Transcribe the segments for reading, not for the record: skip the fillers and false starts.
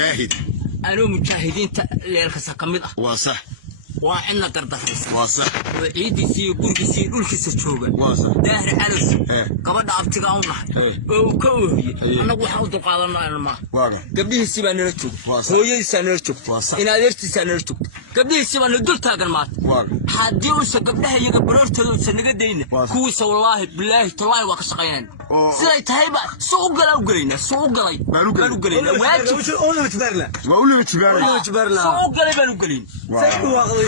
مجاهد أنا مجاهدين للكسر كمية واصح وعندنا قردفيس واصح وعيدي سي قرقي سي دولكي سجوغا واصح داهر علس قبض عبتقاونا وكوهي أنا وحاول تقاضنا أنا ما قبله السبان نرتب هو يسان نرتب إن أدرت سان نرتب قبله السبان ندول تاجر مات حد يوسف قبلها يقبرر تلوس نقدين كويس والله بالله تلاي وكسقيان سيد هيبة سوق لا وقرينا سوق لا بانو قرينا واجب أولو تبرلا سوق لا بانو قرين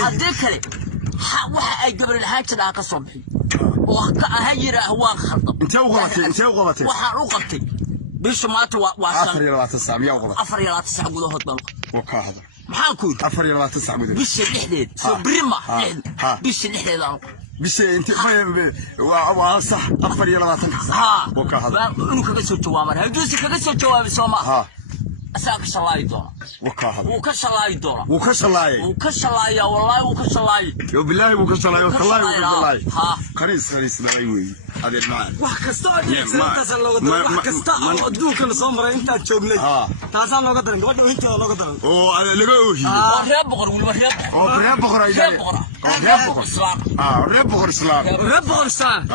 هذيك waxa ay gabar lahaayeen ka soo bixi oo ka ahayira waa khaldan انت وغلطتي waxaan u qabtay bisha maanta waa 4 gudahood bal وكا هذا maxaan ku 4 gudahood bisha dhexdeed soo brima bisha dhexdeed bisha inta waa صح 4 وكا هذا inuu kaga soo jawaabay haddii kaga soo jawaabay Soomaa أساق شلاي دونا وكشلاي دونا وكشلاي والله وكشلاي يا بالله وكشلاي وكلاي خريص بلاوي هذا المعنى وحكستاني سنتاس لو وحكستا ودوك الصمر انت تشوغلي تاسان لو قدرن غدو انت لو قدرن او انا لغوهي ريب بقر ولا ريب بقر ريب بقر اسلام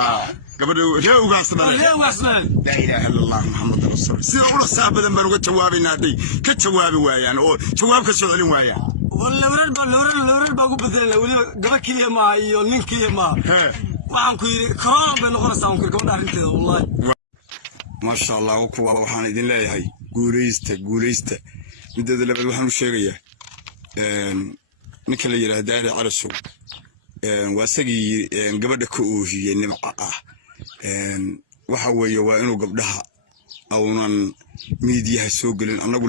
قبل ريو غاسمان لا اله الا الله محمد رسول الله سير ولا صاحبدن بان uga jawaabina haday ka jawaabi waayaan oo jawaab ka soo celin waayaan lawrel baa ugu bedelay wali gaba kaliya ma iyo ninkii ma waxaan ku yiri corona baan noqonaysaa aan gabadha arinteeda wallahi ma sha Allah kuwa waxaan idin leeyahay guuleysta midada labaad waxaan u sheegayaa ninka la yiraahdo Daahir Calasow wasagii gabadha ka oohiyay nimca waxa weeye waa inuu gabdhaha awnan miidiyaha soo galin anagu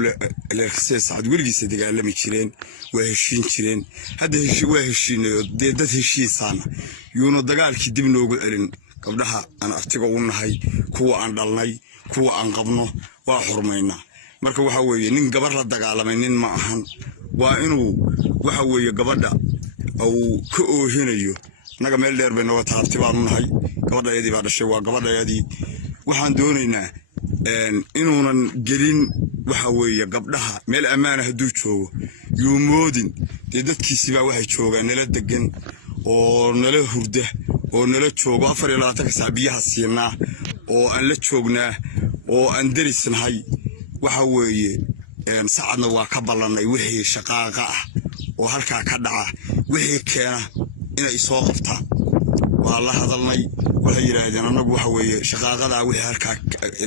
leersay saad waligiisa dagaalami jireen waa heshiin jireen hadda waa heshiinayo dad heshiisana yuuna dagaalkii dib noogu celin gabdhaha aan aftiga u nahay kuwa aan dhalnay kuwa aan qabno waa xurmaynaa marka waxa weeye nin gabar la dagaalamay nin ma ahan waa inuu waxa weeye gabadha أو كأوهنيو نجا ملير بينو ترتيبان نهاي قبضة يدي بعد الشيء وقبضة يدي وحن دونينا إنه نجرين وحوي قبلها مل أمانة هدوشوا يومودين تدت كيسبا واحد شوغا نلا دقن أو نلا هرده أو نلا شوغا فريلا تكسبيها سينا أو أن لا شوغنا أو أن درسنا هاي وحوي ساعدنا وقبلنا وحي شقاقة وهالكا كدعة وحي كينا إنا إسوا قفتا والله هذا المي ولا يرادين أنا بوحوي شقاقة وحي هالكا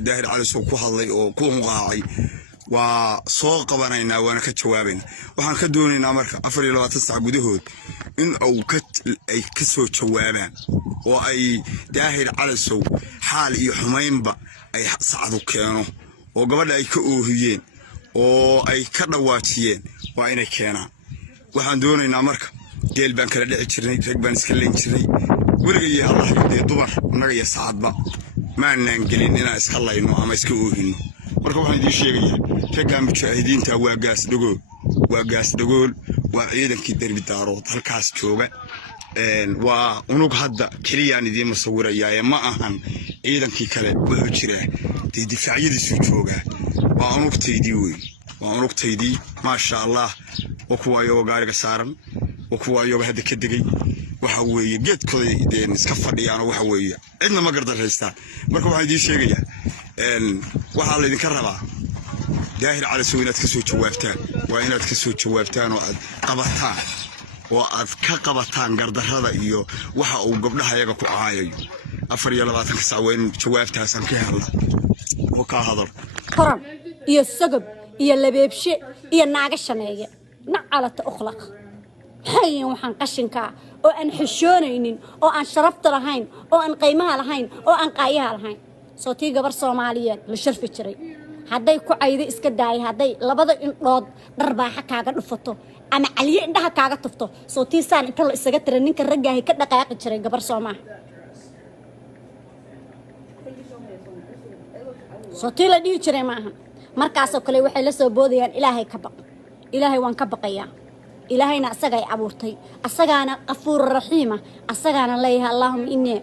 Daahir Calasow ku hadlay oo ku muqaacay waa soo qabanayna waana ka jawaabina waxaan ka doonaynaa marka 24 saac gudahood in ay ka soo jawaabaan oo ay Daahir Calasow xaal iyo xumaynba ay saacadu keeno oo gabadha ay ka oohiyeen oo ay ka dhawaajiyeen waa inay keenaan waxaan doonaynaa marka geel baan kala dhici jirnay rag baan iska leen jirnay waligay Allah iyo dumar naga iyo saacadba ما ننقلين إنا إسخلينو أما إسكوهينو مركب واحد يدي شيء كجام مشاهدين تا واقاس دقول وعيدا كتير بالدارات هالكاس شوبة ونوق هذا كريان دي مصورة يا ما أهم عيدا كيكله وهجرة دي دفاعية دي سوتشوجة ونوق تيدي ما شاء الله وكوا يو قارق سارم وكوا يو بهذا كدقي وحوي جد كذي دين سكفر يعني وحوي عندنا ما قدر رئيسنا مركب واحد يشيء وحال اللي كرهبا Daahir Calasow inaad ka soo jawaabtaan waa inaad ka soo jawaabtaan oo aad qabataan oo aad ka qabataan gardarrada iyo waxa uu gabdhaha iyaga ku caayayo 24 saac weyn jawaabtaas aan ka helna oo ka hadal qoran iyo sagab iyo labeebshe iyo naaga shaneeye nacalata ukhlaq hayin waxaan qashinka oo aan xishoonaynin oo aan sharafta lahayn oo aan qiimaha lahayn oo aan qaayaha lahayn soo tii gabar Soomaaliyeed la sharfi jiray hadday ku cayday iska daay hadday labada indhood dharbaaxa kaaga dhufato ama caliye indhaha kaaga tufto soo tii saan inta la isaga tira ninka ragaahay ka dhaqaaqi jiray gabar Soomaa soo tii la dhigi jiray maaha markaas oo kale waxay la soo boodayaan Ilaahay ka baq Ilaahay waan ka baqayaa إلهينا أسجى عبورتي أسجانا غفور رحيمة أسجانا ليها اللهم إني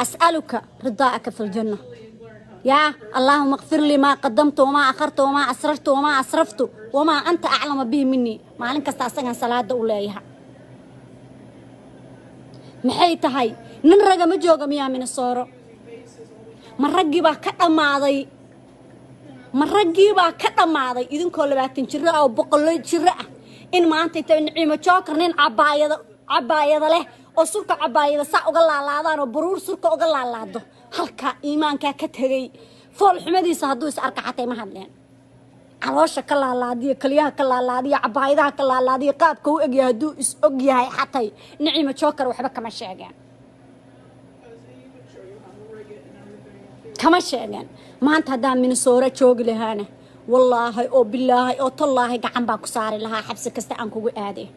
أسألك رضاك في الجنة يا اللهم اغفر لي ما قدمت وما أخرت وما أسررت وما أسرفت وما أنت أعلم به مني ما عليك استعصنا صلاة أوليها محيط هاي نرجع مجوجا ميا من الصورة مرجبا كذا ماضي مرجبا كذا ماضي إذن كل باتن شراء أو بقول شراء إن ما أنت تنعم شاكر نين عباية له أو سرك عباية ساق وقال الله أنا برور سرك وقال الله ده هلك إيمان كتهجي فول حمدي سهدوس أركعتي مهلين عروش كلا الله دي كليها كلا الله دي عبايدها كلا الله دي قاب كو أجي هدو أجي هاي حتى نعمة شاكر وحبك كما شاقان كما شاقان ما أنت هذا من صورة شوق لهانه والله أو بالله أو تالله قعن باكو صار لها حبس كستعنكو قادي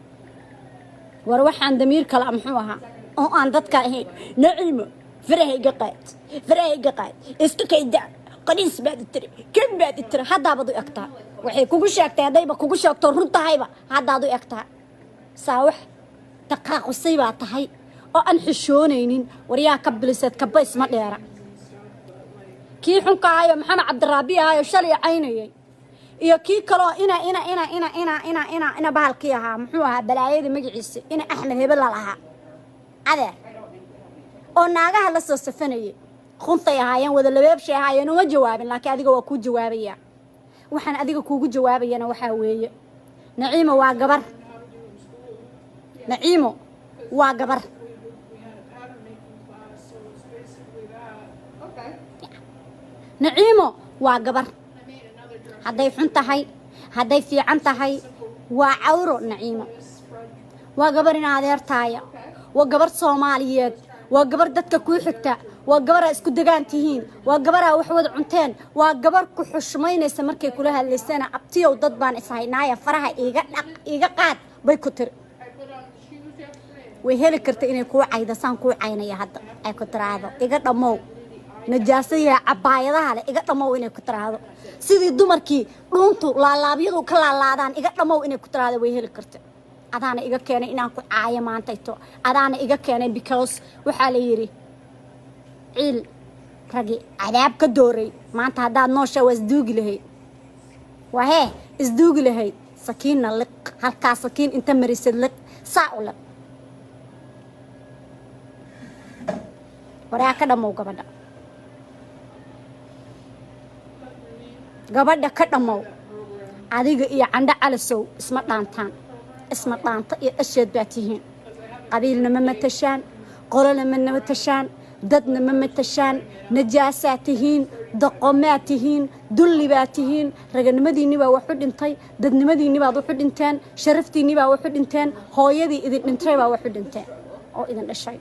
وروح عند مير كلام حوها أو عندك هي نعمة فرهي قاعد استكيد قديس بعد التري كم بعد التري هذا بدو أكتر وحي كوجش أكتر هذا يبقى كوجش أكتر رد هايبا هذا بدو أكتر ساوح تقاق الصيبة تهي أو أنحشونين وريا كبل سد كبايس ما ديرا كي حنك هاي محمد عبد الربيع هاي شلي عيني يا كي كلا إنا بهالكيها محوها بلايدي مجلس إنا أحمد هبل لها هذا oo naagaha la soo safanayay quntay ahaayeen wada labeebshay ahaayeen uma jawaabin laakiin adiga waa ku jawaabaya waxaan adiga kuugu jawaabayana waxa weeye Naciimo waa gabar Naciimo waa gabar Naciimo waa gabar hadday xun tahay hadday fiican tahay waa cawro Naciimo waa gabar in adeertaaya waa gabar Soomaaliyeed waa gabar dadka ku xigta waa gabar isku degaantihiin waa gabar wax wada cunteen waa gabar ku xushmaynaysa markay kula hadlaysana abtiyow dad baan ishaynaya faraha iga qaad bay ku tir way heli kartaa inay ku caydasaan ku caynaya hadda ay ku tiraado iga dhamow najaasaya cabaayadaha leh iga dhamow inay ku tiraado sidii dumarkii dhuuntu laalaabyadu ka laalaadaan iga dhamow inay ku tiraado way heli kartaa أنا إيجا كان إن أكو عاية ما أنتيتو أنا إيجا كان because وحاليري عيل رجع عذاب كدوري ما أنت هذا نوشة وزدوج لهي وهي زدوج لهي سكين لك هالكا سكين أنت مريسل لك ساؤلة ورا كذا مو قبدا كذا مو عادي إيه عندك على سو اسمه دانتان اسمه طانطة أشياء باتيهن قبيلنا ما متشان قولنا من متشان ددنا ما متشان نجاساتهن دقماتهن دلباتهن رجل مديني بواحد انتي ددنا مديني بواحد انتان شرفتي نبا واحد انتان هايدي إذا انتي بواحد انتان أو إذا الشيء